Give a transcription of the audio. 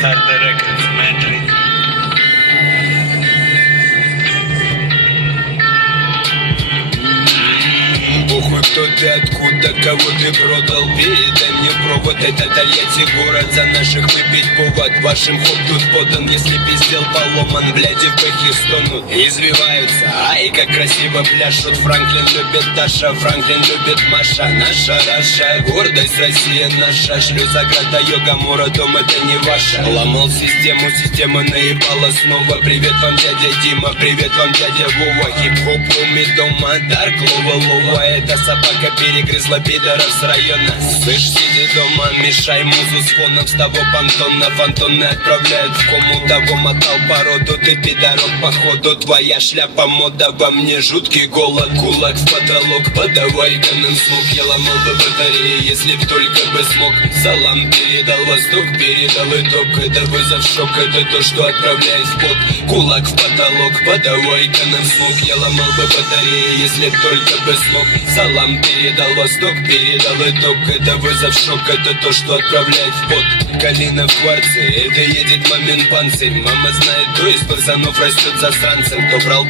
Sarda Records, Madrid. Похуй, кто ты, откуда, кого ты продал. Передай мне провод, это Тольятти город. За наших выпить повод, вашим хоп тут подан. Если пиздел поломан, блядь, и в пыхе стонут. Извиваются, ай, как красиво пляшут. Франклин любит Даша, Франклин любит Маша. Наша Раша, гордость Россия наша. Шлюзограда, йога, мора, дом, это не ваша. Ломал систему, система наебала снова. Привет вам, дядя Дима, привет вам, дядя Вова. Хип-хоп, уми дома, дарк, лова. Эта собака перегрызла пидора с района. Слышь, сиди дома, мешай музу с фоном. С того понтона фантоны отправляют в кому. Того мотал породу, ты пидорок походу. Твоя шляпа мода, во мне жуткий голод. Кулак в потолок, подавай-ка нам слуг. Я ломал бы батареи, если б только бы смог. Салам передал восток, передал итог. Это вызов, шок, это то, что отправляет в пот. Кулак в потолок, подавай-ка нам слуг. Я ломал бы батареи, если б только бы смог. Салам передал восток, передал итог. Это вызов, шок, это то, что отправляет в пот. Калина в кварце, это едет момент панцирь. Мама знает, то из пацанов растет засранцем. Кто брал